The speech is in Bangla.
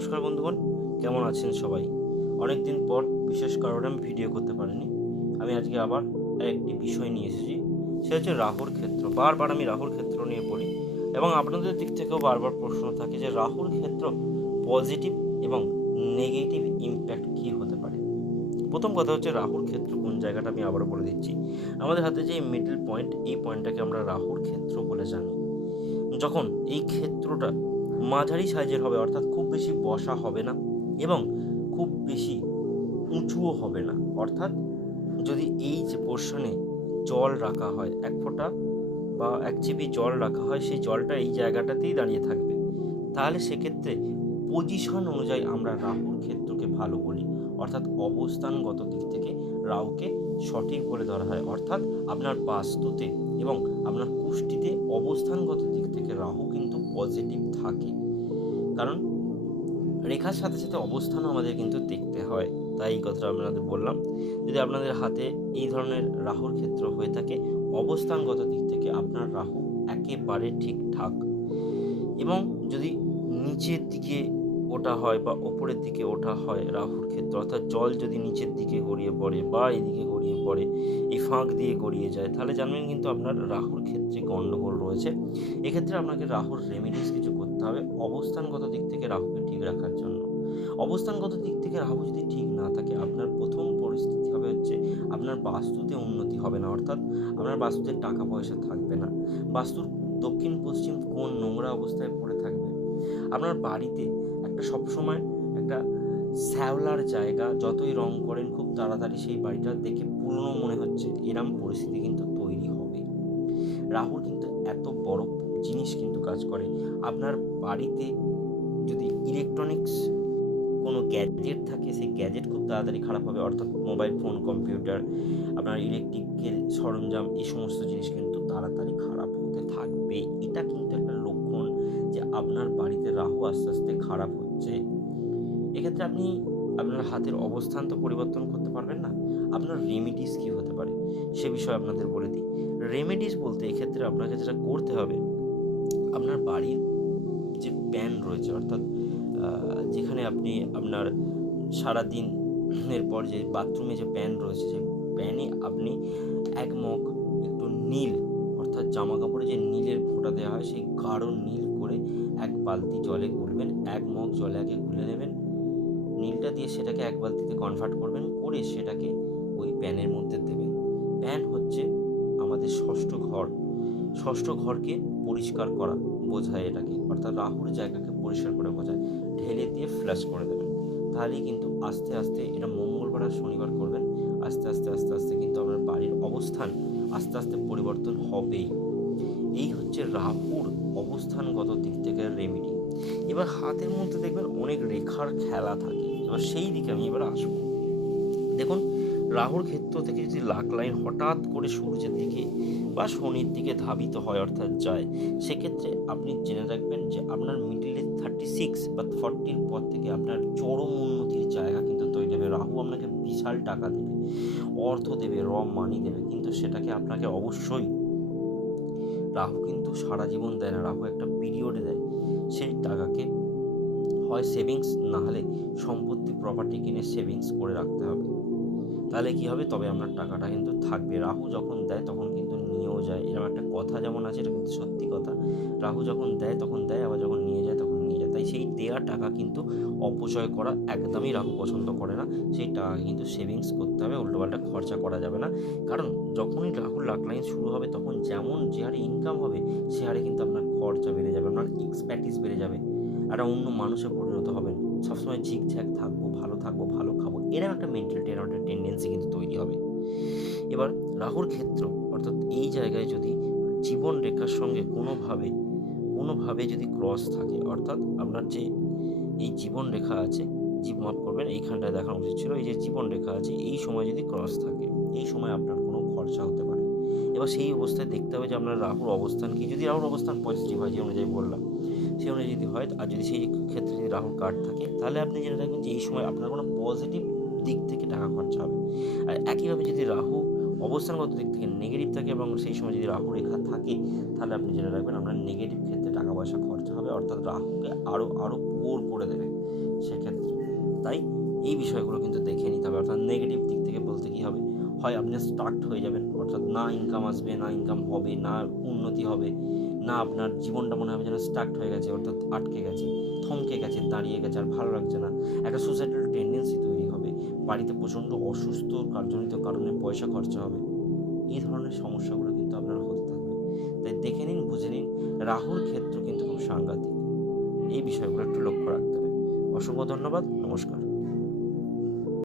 নমস্কার বন্ধুগণ, কেমন আছেন সবাই? অনেক দিন পর বিশেষ কারণে আমি ভিডিও করতে পারিনি। আমি আজকে আবার একটি বিষয় নিয়ে এসেছি সে হচ্ছে রাহুর ক্ষেত্র। বারবার আমি রাহুর ক্ষেত্র নিয়ে পড়ি এবং আপনাদের দিক থেকেও বারবার প্রশ্ন থাকে যে রাহুর ক্ষেত্র পজিটিভ এবং নেগেটিভ ইম্প্যাক্ট কী হতে পারে? প্রথম কথা হচ্ছে রাহুর ক্ষেত্র কোন জায়গাটা আমি আবারও বলে দিচ্ছি। আমাদের হাতে যে মিডল পয়েন্ট এই পয়েন্টটাকে আমরা রাহুর ক্ষেত্র বলে জানি। যখন এই ক্ষেত্রটা মাঝারি সাইজের হবে, অর্থাৎ খুব বেশি বসা হবে না এবং খুব বেশি উঁচুও হবে না। অর্থাৎ যদি এই যে পোর্শনে জল রাখা হয়, এক ফোঁটা বা এক চিপি জল রাখা হয়, সেই জলটা এই জায়গাটাতেই দাঁড়িয়ে থাকবে। তাহলে সেক্ষেত্রে পজিশন অনুযায়ী আমরা রাহুর ক্ষেত্রকে ভালো বলি। অর্থাৎ অবস্থানগত দিক থেকে রাহুকে সঠিক বলে ধরা হয়। অর্থাৎ আপনার বাস্তুতে এবং আপনার কুষ্টিতে অবস্থানগত দিক থেকে রাহু কিন্তু পজিটিভ থাকে। কারণ রেখার সাথে সাথে অবস্থানও আমাদের কিন্তু দেখতে হয়। তাই এই কথাটা আপনাদের বললাম। যদি আপনাদের হাতে এই ধরনের রাহুর ক্ষেত্র হয়ে থাকে, অবস্থানগত দিক থেকে আপনার রাহু একেবারে ঠিকঠাক। এবং যদি নিচের দিকে ওঠা হয় বা ওপরের দিকে ওঠা হয় রাহুর ক্ষেত্র, অর্থাৎ জল যদি নিচের দিকে গড়িয়ে পড়ে বা এদিকে গড়িয়ে পড়ে ফাঁক দিয়ে গড়িয়ে যায়। তাহলে জানবেন কিন্তু আপনার রাহুর ক্ষেত্রে গণ্ডগোল রয়েছে। এক্ষেত্রে আপনাকে রাহুর রেমিডিস কিছু করতে হবে অবস্থানগত দিক থেকে রাহুকে ঠিক রাখার জন্য। অবস্থানগত দিক থেকে রাহু যদি ঠিক না থাকে, আপনার প্রথম পরিস্থিতি হবে হচ্ছে আপনার বাস্তুতে উন্নতি হবে না। অর্থাৎ আপনার বাস্তুতে টাকা পয়সা থাকবে না। বাস্তুর দক্ষিণ পশ্চিম কোন নোংরা অবস্থায় পড়ে থাকবে। আপনার বাড়িতে একটা সবসময় একটা শ্যাওলার জায়গা, যতই রং করেন, খুব তাড়াতাড়ি সেই বাড়িটা দেখে পুরনো মনে হচ্ছে এরম পরিস্থিতি কিন্তু তৈরি হবে। রাহুর কিন্তু এত বড় জিনিস কিন্তু কাজ করে। আপনার বাড়িতে যদি ইলেকট্রনিক্স কোনো গ্যাজেট থাকে, সেই গ্যাজেট খুব তাড়াতাড়ি খারাপ হবে, অর্থাৎ মোবাইল ফোন কম্পিউটার আপনার ইলেকট্রিকের সরঞ্জাম, এই সমস্ত জিনিস কিন্তু তাড়াতাড়ি খারাপ হতে থাকবে। এটা কিন্তু একটা লক্ষণ যে আপনার বাড়িতে রাহু আস্তে আস্তে খারাপ হচ্ছে। এক্ষেত্রে আপনি আপনার হাতের অবস্থান তো পরিবর্তন করতে পারবেন না। আপনার রেমিডিস কী হতে পারে? সে বিষয়ে আপনাদের বলে দিই। রেমেডিস বলতে এক্ষেত্রে আপনাকে যেটা করতে হবে, আপনার বাড়ির যে প্যান রয়েছে, অর্থাৎ যেখানে আপনি আপনার সারা দিনের পর যে বাথরুমে যে প্যান রয়েছে, সেই প্যানে আপনি এক মগ একটু নীল, অর্থাৎ জামা কাপড়ে যে নীলের ফোঁটা দেওয়া হয়, সেই গাঢ় নীল করে এক বালতি জলে গুলবেন, এক মগ জলে আগে গুলে নেবেন। নীলটা দিয়ে সেটাকে এক বালতিতে কনভার্ট করবেন, করে সেটাকে প্যানের মধ্যে দেবেন। প্যান হচ্ছে আমাদের ষষ্ঠ ঘর। ষষ্ঠ ঘরকে পরিষ্কার করা বোঝায় এটাকে। অর্থাৎ রাহুর জায়গাকে পরিষ্কার করে বোঝায়। ঢেলে দিয়ে ফ্ল্যাশ করে দেবেন। তাহলেই কিন্তু আস্তে আস্তে এটা মঙ্গলবার আর শনিবার করবেন। আস্তে আস্তে আস্তে আস্তে কিন্তু আপনার বাড়ির অবস্থান আস্তে আস্তে পরিবর্তন হবেই। এই হচ্ছে রাহুর অবস্থানগত দিক থেকে রেমিডি এবার হাতের মধ্যে দেখবেন অনেক রেখার খেলা থাকে। এবার সেই দিকে আমি এবার আসব। দেখুন রাহুর ক্ষেত্র থেকে যদি লাখ লাইন হঠাৎ করে সূর্যের দিকে বা শনির দিকে ধাবিত হয় অর্থাৎ যায়, সেক্ষেত্রে আপনি জেনে রাখবেন যে আপনার মিডিলে থার্টি সিক্স বা ফর্টির পর থেকে আপনার চরম উন্নতির জায়গা কিন্তু তৈরি হবে। রাহু আপনাকে বিশাল টাকা দেবে, অর্থ দেবে র মানি দেবে, কিন্তু সেটাকে আপনাকে অবশ্যই রাহু কিন্তু সারা জীবন দেয় না। রাহু একটা পিরিয়ডে দেয়, সেই টাকাকে হয় সেভিংস না হলে সম্পত্তি প্রপার্টি কিনে সেভিংস করে রাখতে হবে। তাহলে কি হবে? তবে আপনার টাকাটা কিন্তু থাকবে। রাহু যখন দেয়, তখন কিন্তু নিয়েও যায়। এরকম একটা কথা যেমন আছে, এটা কিন্তু সত্যি কথা। রাহু যখন দেয়, তখন দেয়, আবার যখন নিয়ে যায়, তখন নিয়ে যায়। তাই সেই দেওয়া টাকা কিন্তু অপচয় করা একদমই রাহু পছন্দ করে না। সেই টাকা কিন্তু সেভিংস করতে হবে, উল্টোপাল্টা খরচা করা যাবে না। কারণ যখনই রাহুর লাখ লাইন শুরু হবে, তখন যেমন যে হারে ইনকাম হবে, সে হারে কিন্তু আপনার খরচা বেড়ে যাবে, আপনার এক্সপ্যাটিস বেড়ে যাবে। একটা অন্য মানুষে পরিণত হবেন। সবসময় ঝিকঝ্যাক থাকব, ভালো থাকব, ভালো খাব, এরকম একটা মেন্টালিটি এরকম একটা টেন্ডেন্সি কিন্তু তৈরি হবে। এবার রাহুর ক্ষেত্র, অর্থাৎ এই জায়গায় যদি জীবন রেখার সঙ্গে কোনোভাবে কোনোভাবে যদি ক্রস থাকে, অর্থাৎ আপনার যে এই জীবন রেখা আছে জীব মাপ করবেন, এইখানটায় দেখানো উচিত ছিল, এই যে জীবন রেখা আছে, এই সময় যদি ক্রস থাকে, এই সময় আপনার কোনো খরচা হতে পারে। এবার সেই অবস্থায় দেখতে হবে যে আপনার রাহুর অবস্থান কি? যদি রাহুর অবস্থান পজিটিভ হয়, যে অনুযায়ী বললাম সেই অনুযায়ী যদি হয়, আর যদি সেই ক্ষেত্রে যদি রাহুর কার্ড থাকে, তাহলে আপনি জেনে রাখবেন যে এই সময় আপনার কোনো পজিটিভ দিক থেকে টাকা খরচা হবে। আর একইভাবে যদি রাহু অবস্থানগত দিক থেকে নেগেটিভ থাকে এবং সেই সময় যদি রাহু রেখা থাকে, তাহলে আপনি জেনে রাখবেন আপনার নেগেটিভ ক্ষেত্রে টাকা পয়সা খরচা হবে, অর্থাৎ রাহুকে আরও আরও পোর করে দেবে সেক্ষেত্রে। তাই এই বিষয়গুলো কিন্তু দেখে নিতে হবে, অর্থাৎ নেগেটিভ দিক থেকে বলতে কী হবে? হয় আপনি স্টার্ট হয়ে যাবেন, অর্থাৎ না ইনকাম আসবে, না ইনকাম হবে, না উন্নতি হবে না আপনার জীবনটা মনে হবে যেন স্টার্ট হয়ে গেছে, অর্থাৎ আটকে গেছে, থমকে গেছে, দাঁড়িয়ে গেছে আর ভালো লাগছে না। একটা সুসাইডাল টেন্ডেন্সি তৈরি হবে। বাড়িতে প্রচণ্ড অসুস্থ, কার্যজনিত কারণে পয়সা খরচা হবে। এই ধরনের সমস্যাগুলো কিন্তু আপনার হতে থাকবে। তাই দেখে নিন, বুঝে নিন, রাহুর ক্ষেত্র কিন্তু খুব সাংঘাতিক। এই বিষয়গুলো একটু লক্ষ্য রাখতে হবে। অসংখ্য ধন্যবাদ, নমস্কার।